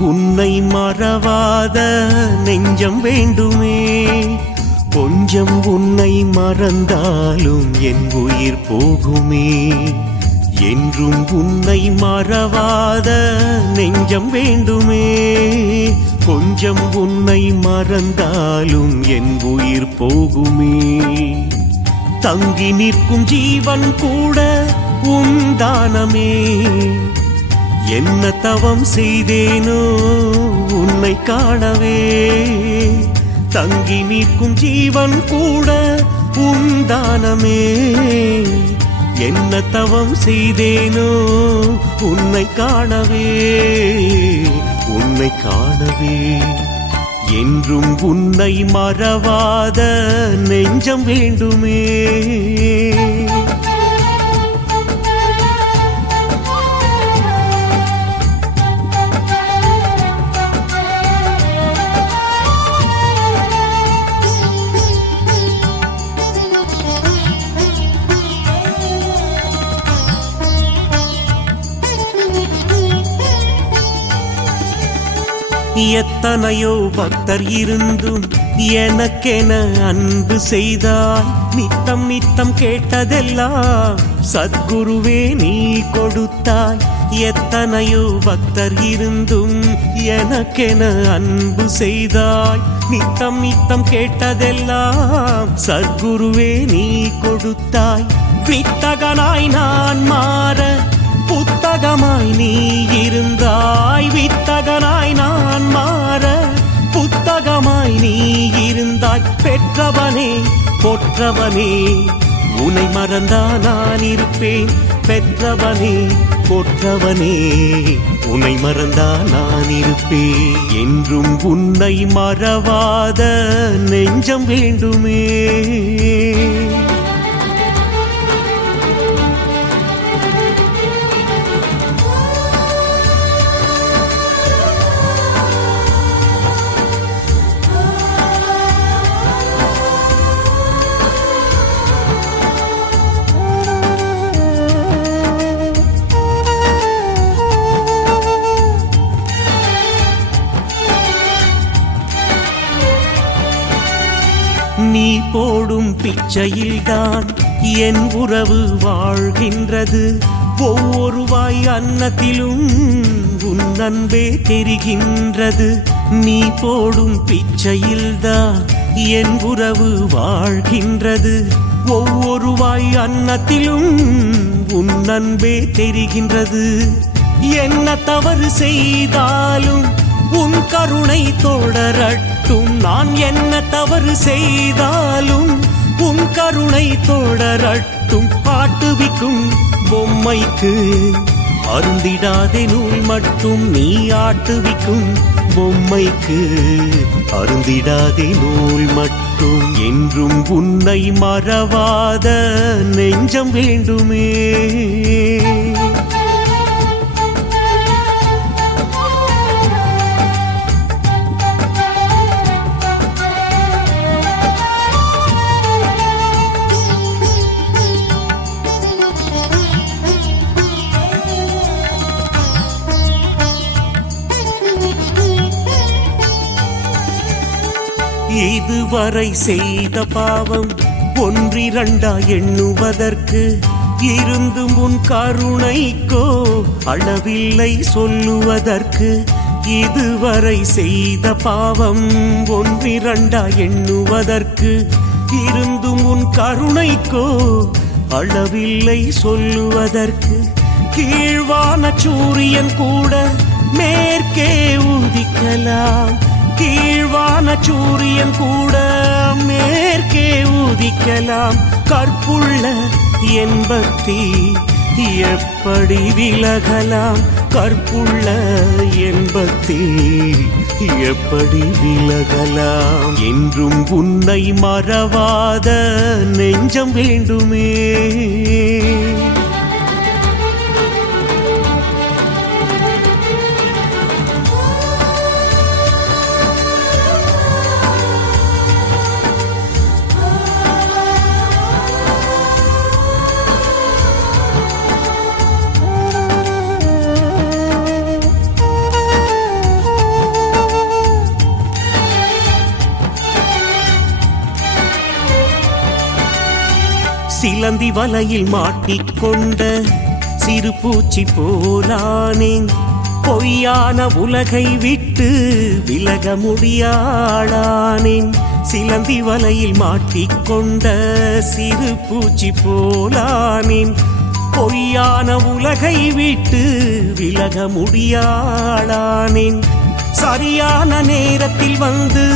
உன்னை மறவாத நெஞ்சம் வேண்டுமே. கொஞ்சம் உன்னை மறந்தாலும் என் உயிர் போகுமே. என்றும் உன்னை மறவாத நெஞ்சம் வேண்டுமே. கொஞ்சம் உன்னை மறந்தாலும் என் உயிர் போகுமே. தங்கி நிற்கும் ஜீவன் கூட உன் தானமே. என்ன தவம் செய்தேனோ உன்னை காணவே. தங்கி நிற்கும் ஜீவன் கூட உன் தானமே. என்ன தவம் செய்தேனோ உன்னை காணவே. உன்னை காணவே. என்றும் உன்னை மறவாத நெஞ்சம் வேண்டுமே. எத்தனையோ பக்தர் இருந்தும் எனக்கென அன்பு செய்தாய். நித்தம் நித்தம் கேட்டதெல்லாம் சத்குருவே நீ கொடுத்தாய். எத்தனையோ பக்தர் இருந்தும் எனக்கென அன்பு செய்தாய். நித்தம் நித்தம் கேட்டதெல்லாம் சத்குருவே நீ கொடுத்தாய். வித்தகனாய் நான் மாற புத்தகமாய் நீ இருந்தாய். வித்தகனாய் நான் மாற புத்தகமாய் நீ இருந்தாய். பெற்றவனே பொற்றவனே உன்னை மறந்தா நான் இருப்பேன். பெற்றவனே பொற்றவனே உன்னை மறந்தா நான் இருப்பேன். என்றும் உன்னை மறவாத நெஞ்சம் வேண்டுமே. நீ போடும் பிச்சையில்தான் என் உறவு வாழ்கின்றது. ஒவ்வொரு வாய் அன்னத்திலும் உன் அன்பே தெரிகின்றது. நீ போடும் பிச்சையில்தான் என் உறவு வாழ்கின்றது. ஒவ்வொரு வாய் அன்னத்திலும் உன் அன்பே தெரிகின்றது. என்ன தவறு செய்தாலும் உன் கருணை தொடரட்டும். நான் என்ன தவறு செய்தாலும் உன் கருணை தொடரட்டும். ஆட்டுவிக்கும் பொம்மைக்கு அருந்திடாதே நூல் மட்டும். நீ ஆட்டுவிக்கும் பொம்மைக்கு அருந்திடாதே நூல் மட்டும். என்றும் உன்னை மறவாத நெஞ்சம் வேண்டுமே. இதுவரை செய்த பாவம் ஒன்றிரண்டா எண்ணுவதற்கு. இருந்தும் உன் கருணைக்கோ அளவில்லை சொல்லுவதற்கு. இதுவரை செய்த பாவம் ஒன்றிரண்டா எண்ணுவதற்கு. இருந்தும் உன் கருணைக்கோ அளவில்லை சொல்லுவதற்கு. கீழ்வான சூரியன் கூட மேற்கே உதிக்கலாம். கீழ்வான சூரியன் கூட மேற்கே உதிக்கலாம். கற்புள்ள என் பக்தி எப்படி விலகலாம். கற்புள்ள என் பக்தி எப்படி விலகலாம். என்றும் உன்னை மறவாத நெஞ்சம் வேண்டுமே. சிலந்தி வலையில் மாட்டிக்கொண்ட சிறு பூச்சி போலானேன். பொய்யான உலகை விட்டு விலக முடியாளானேன். சிலந்தி வலையில் மாட்டிக்கொண்ட சிறு பூச்சி போலானேன். பொய்யான உலகை விட்டு விலக முடியாளானேன். சரியான நேரத்தில் வந்து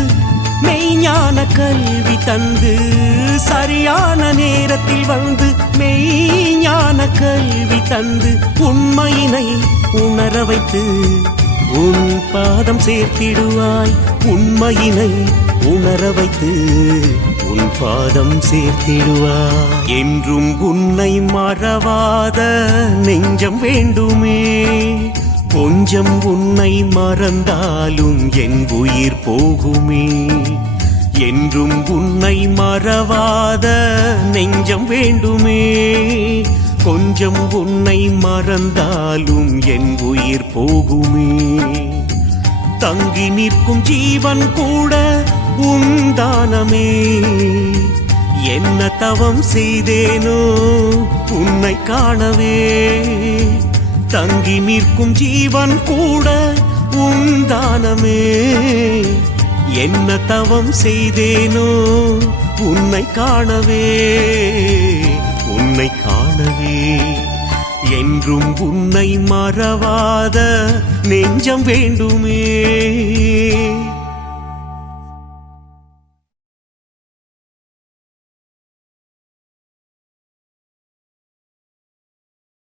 மெய்ஞான கல்வி தந்து, சரியான நேரத்தில் வந்து மெய்ஞான கல்வி தந்து, உண்மையினை உணர வைத்து உன் பாதம் சேர்த்திடுவாய். உண்மையினை உணர வைத்து உன் பாதம் சேர்த்திடுவாய். என்றும் உன்னை மறவாத நெஞ்சம் வேண்டுமே. கொஞ்சம் உன்னை மறந்தாலும் என் உயிர் போகுமே. என்றும் உன்னை மறவாத நெஞ்சம் வேண்டுமே. கொஞ்சம் உன்னை மறந்தாலும் என் உயிர் போகுமே. தங்கி நிற்கும் ஜீவன் கூட உந்தானமே. என்ன தவம் செய்தேனோ உன்னை காணவே. தங்கி நிற்கும் ஜீவன் கூட உந்தானமே. என்ன தவம் செய்தேனோ உன்னை காணவே, உன்னை காணவே. என்றும் உன்னை மறவாத நெஞ்சம் வேண்டுமே.